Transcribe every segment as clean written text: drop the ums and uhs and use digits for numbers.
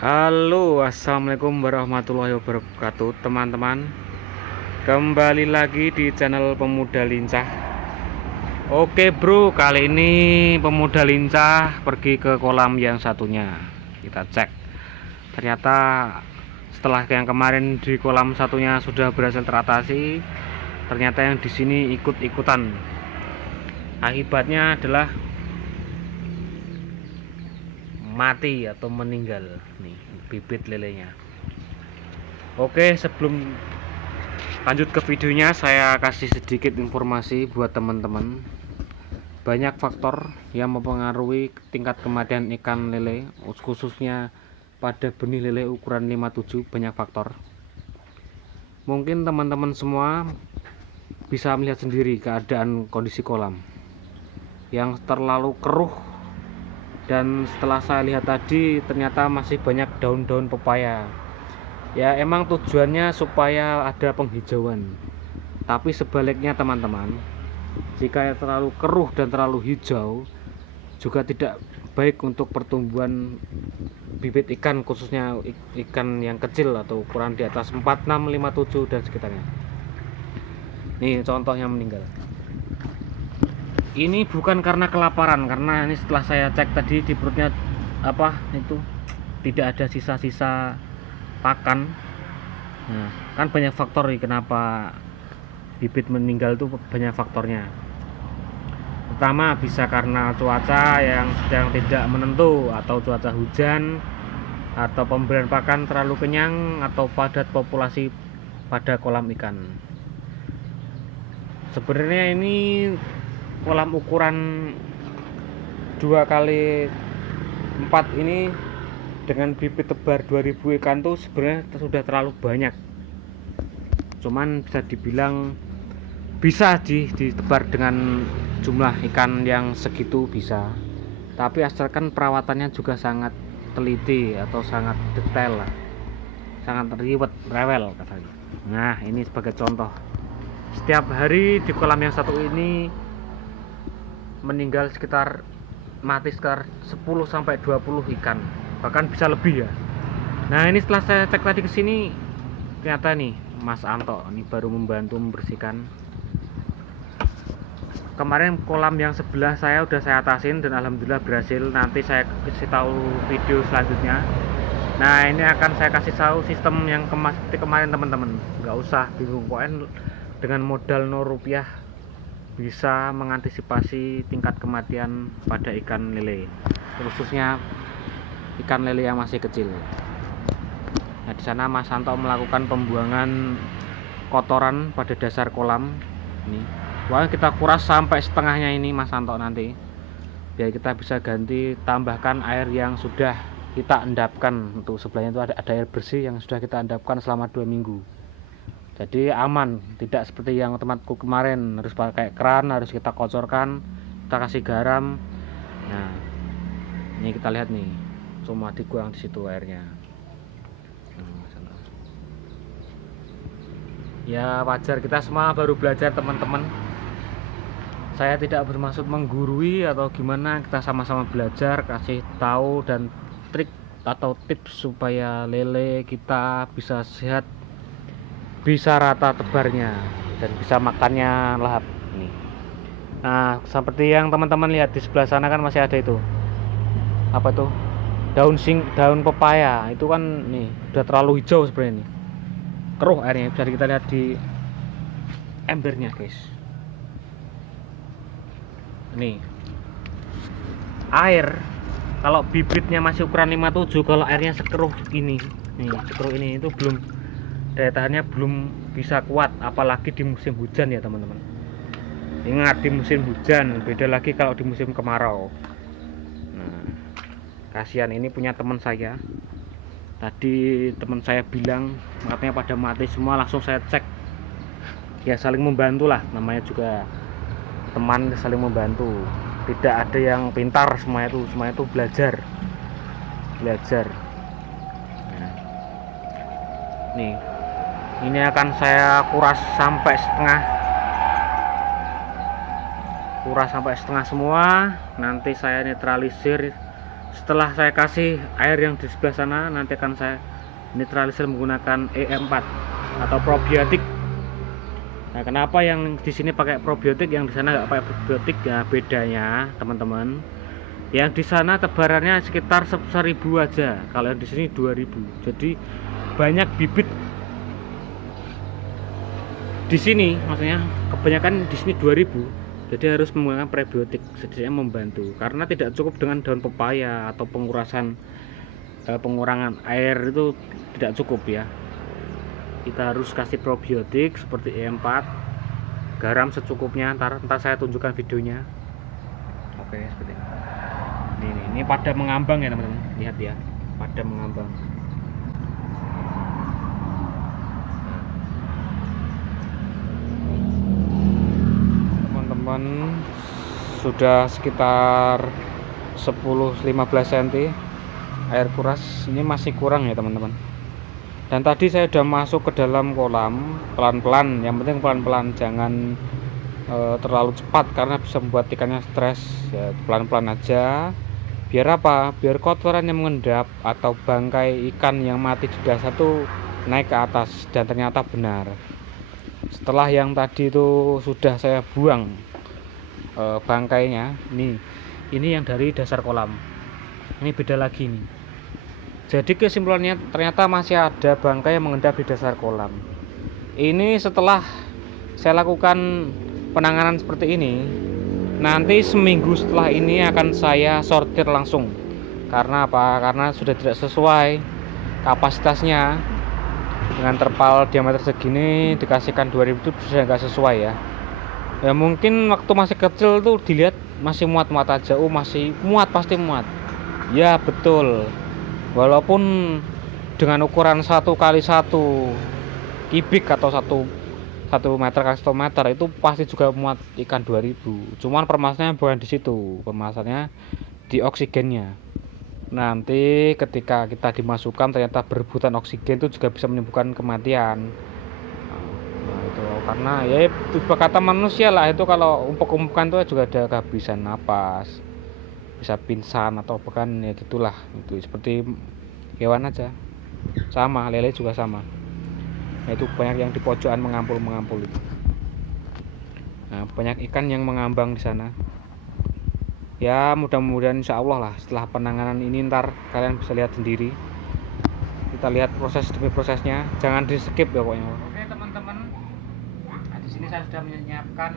Halo, assalamualaikum warahmatullahi wabarakatuh, teman-teman. Kembali lagi di channel Pemuda Lincah. Oke, bro, kali ini Pemuda Lincah pergi ke kolam yang satunya. Kita cek. Ternyata setelah yang kemarin di kolam satunya sudah berhasil teratasi, ternyata yang di sini ikut-ikutan. Akibatnya adalah mati atau meninggal. Nih, bibit lelenya. Oke, sebelum lanjut ke videonya, saya kasih sedikit informasi buat teman-teman. Banyak faktor yang mempengaruhi tingkat kematian ikan lele, khususnya pada benih lele ukuran 57. Banyak faktor. Mungkin teman-teman semua bisa melihat sendiri keadaan kondisi kolam yang terlalu keruh, dan setelah saya lihat tadi ternyata masih banyak daun-daun pepaya. Ya, emang tujuannya supaya ada penghijauan, tapi sebaliknya teman-teman, jika terlalu keruh dan terlalu hijau juga tidak baik untuk pertumbuhan bibit ikan, khususnya ikan yang kecil atau ukuran di atas 4, 6, 5, 7 dan sekitarnya. Nih contohnya meninggal. Ini bukan karena kelaparan, karena ini setelah saya cek tadi di perutnya itu tidak ada sisa-sisa pakan. Nah, kan banyak faktor nih kenapa bibit meninggal itu, banyak faktornya. Pertama, bisa karena cuaca yang sedang tidak menentu, atau cuaca hujan, atau pemberian pakan terlalu kenyang, atau padat populasi pada kolam ikan. Sebenarnya ini kolam ukuran 2x4 ini dengan bibit tebar 2000 ikan tuh sebenarnya sudah terlalu banyak. Cuman bisa dibilang bisa ditebar dengan jumlah ikan yang segitu bisa, tapi asalkan perawatannya juga sangat teliti atau sangat detail lah, sangat rewel katanya. Nah, ini sebagai contoh, setiap hari di kolam yang satu ini meninggal mati sekitar 10-20 ikan, bahkan bisa lebih ya. Nah, ini setelah saya cek tadi kesini, ternyata nih Mas Anto ini baru membantu membersihkan. Kemarin kolam yang sebelah saya udah saya atasin dan alhamdulillah berhasil. Nanti saya kasih tahu video selanjutnya. Nah, ini akan saya kasih tahu sistem yang seperti kemarin teman-teman. Nggak usah bingung, pokoknya dengan modal 0 rupiah bisa mengantisipasi tingkat kematian pada ikan lele, khususnya ikan lele yang masih kecil. Nah, di sana Mas Santo melakukan pembuangan kotoran pada dasar kolam. Ini, wah, kita kuras sampai setengahnya ini Mas Santo nanti, biar kita bisa ganti tambahkan air yang sudah kita endapkan. Untuk sebelahnya itu ada air bersih yang sudah kita endapkan selama 2 minggu. Jadi aman, tidak seperti yang tempatku kemarin harus pakai keran, harus kita kocorkan, kita kasih garam. Nah, ini kita lihat nih, cuma dikurang di situ airnya. Ya wajar, kita semua baru belajar teman-teman. Saya tidak bermaksud menggurui atau gimana, kita sama-sama belajar, kasih tahu dan trik atau tips supaya lele kita bisa sehat, bisa rata tebarnya, dan bisa makannya lahap nih. Nah, seperti yang teman-teman lihat di sebelah sana kan masih ada itu apa tuh, daun pepaya itu kan nih udah terlalu hijau sebenarnya nih, keruh airnya, bisa kita lihat di embernya guys. Nih air, kalau bibitnya masih ukuran 57, kalau airnya sekeruh ini, nih sekeruh ini, itu belum, daya tahannya belum bisa kuat, apalagi di musim hujan ya teman-teman. Ingat, di musim hujan beda lagi kalau di musim kemarau. Nah, kasihan, ini punya teman saya tadi, teman saya bilang katanya pada mati semua. Langsung saya cek, ya saling membantu lah, namanya juga teman, saling membantu, tidak ada yang pintar, semua itu belajar. Nah, nih ini akan saya kuras sampai setengah semua. Nanti saya netralisir Setelah saya kasih air yang di sebelah sana, nanti akan saya netralisir menggunakan E4 atau probiotik. Nah, kenapa yang di sini pakai probiotik, yang di sana nggak pakai probiotik? Ya bedanya teman-teman, yang di sana tebarannya sekitar 1000 aja, kalau yang di sini 2000. Jadi banyak bibit di sini, maksudnya kebanyakan di sini 2000. Jadi harus menggunakan probiotik, setidaknya membantu, karena tidak cukup dengan daun pepaya atau pengurangan air itu tidak cukup ya. Kita harus kasih probiotik seperti E4, garam secukupnya. Ntar saya tunjukkan videonya. Oke, seperti ini. Ini pada mengambang ya teman-teman, lihat ya, pada mengambang. Teman-teman, sudah sekitar 10-15 cm air kuras. Ini masih kurang ya teman-teman. Dan tadi saya sudah masuk ke dalam kolam pelan-pelan, yang penting pelan-pelan, jangan terlalu cepat karena bisa membuat ikannya stres ya. Pelan-pelan aja, biar apa? Biar kotoran yang mengendap atau bangkai ikan yang mati di dasar tuh naik ke atas. Dan ternyata benar, setelah yang tadi itu sudah saya buang bangkainya, ini yang dari dasar kolam, ini beda lagi nih. Jadi kesimpulannya ternyata masih ada bangkai yang mengendap di dasar kolam. Ini setelah saya lakukan penanganan seperti ini, nanti seminggu setelah ini akan saya sortir langsung. Karena apa? Karena sudah tidak sesuai kapasitasnya. Dengan terpal diameter segini dikasihkan 2000 itu sudah nggak sesuai ya. Ya mungkin waktu masih kecil tuh dilihat masih muat-muat aja. Oh masih muat, pasti muat. Ya betul. Walaupun dengan ukuran 1x1 kubik atau 1 meter x 1 meter itu pasti juga muat ikan 2000. Cuman permasalahannya bukan di situ, permasalahannya di oksigennya. Nanti ketika kita dimasukkan ternyata berebutan oksigen itu juga bisa menimbulkan kematian. Nah, itu karena ya kata manusia lah, itu kalau umpuk-umpukan itu juga ada kehabisan napas, bisa pingsan atau bahkan ya gitulah. Itu seperti hewan aja, sama lele juga sama. Nah, itu banyak yang di pojokan mengampul itu. Nah, banyak ikan yang mengambang di sana. Ya mudah-mudahan insya Allah lah, setelah penanganan ini ntar kalian bisa lihat sendiri. Kita lihat proses demi prosesnya, jangan di skip ya pokoknya. Oke teman-teman, nah, di sini saya sudah menyiapkan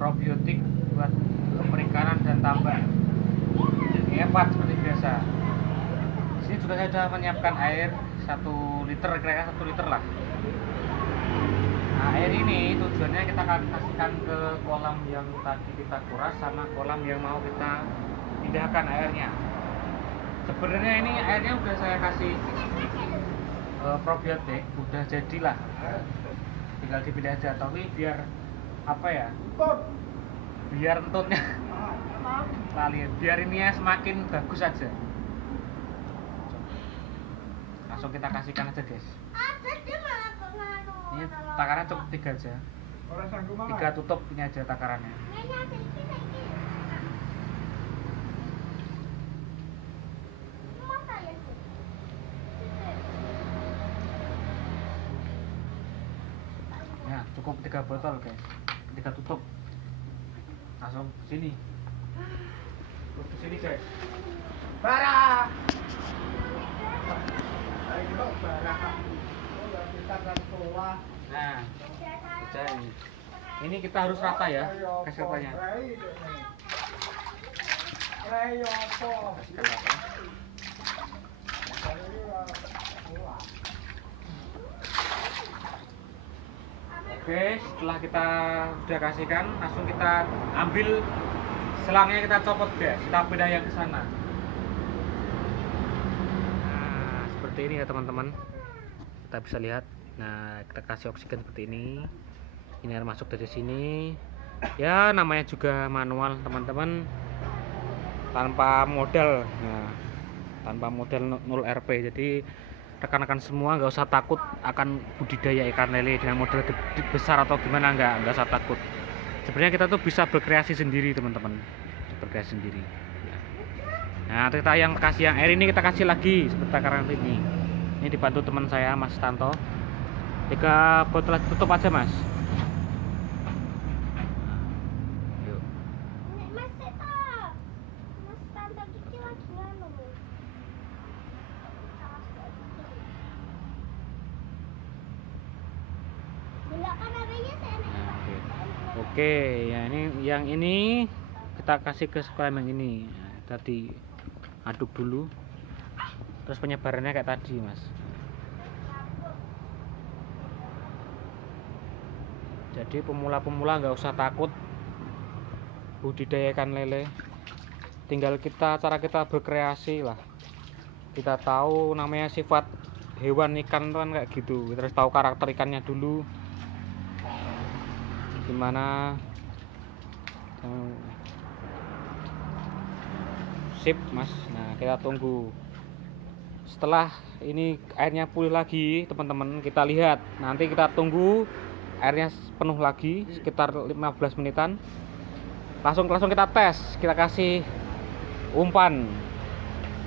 probiotik buat perikanan dan tambak. E4 seperti biasa. Di sini juga saya sudah menyiapkan air 1 liter, kira-kira 1 liter lah. Nah, air ini tujuannya kita akan kasihkan ke kolam yang tadi kita kuras sama kolam yang mau kita pindahkan airnya. Sebenarnya ini airnya udah saya kasih probiotik, udah jadilah, tinggal dipindah aja. Tapi biar apa ya, biar entutnya biar ini ya semakin bagus aja, langsung kita kasihkan aja guys. Ini takaran cukup 3 aja, 3 tutup ini aja takarannya. Ya cukup 3 botol guys, 3 tutup, langsung sini, ke sini guys. Barah. Nah, ini kita harus rata ya, kasih ratanya. Oke, setelah kita udah kasihkan, langsung kita ambil selangnya, kita copot guys, kita pindah yang ke sana. Nah, seperti ini ya teman-teman, kita bisa lihat. Nah, kita kasih oksigen seperti ini. Ini air masuk dari sini. Ya, namanya juga manual teman-teman, tanpa modal. Nah, tanpa modal 0 Rp. Jadi rekan-rekan semua nggak usah takut akan budidaya ikan lele dengan modal besar atau gimana, nggak usah takut. Sebenarnya kita tuh bisa berkreasi sendiri teman-teman, berkreasi sendiri ya. Nah, kita yang kasih yang air ini kita kasih lagi sebentar karena ini dibantu teman saya Mas Tanto. 3 botol tutup aja Mas. Yuk. Mas Seto, Mas Tanto Kiki lagi nganu. Belakang adanya saya Nah, oke, ya ini yang ini kita kasih ke sekolah yang ini. Nah, tadi aduk dulu. Terus penyebarannya kayak tadi, Mas. Jadi pemula-pemula nggak usah takut budidayakan lele. Tinggal cara kita berkreasi lah. Kita tahu namanya sifat hewan ikan kan kayak gitu. Terus tahu karakter ikannya dulu. Gimana? Sip, Mas. Nah, kita tunggu. Setelah ini airnya pulih lagi, teman-teman, kita lihat. Nanti kita tunggu airnya penuh lagi sekitar 15 menitan. Langsung kita tes, kita kasih umpan.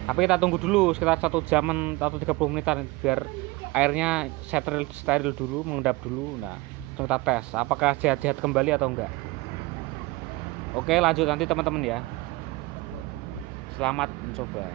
Tapi kita tunggu dulu sekitar 1 jaman atau 30 menitan biar airnya steril dulu, mengendap dulu. Nah, kita tes apakah sehat-sehat kembali atau enggak. Oke, lanjut nanti teman-teman ya. Selamat mencoba.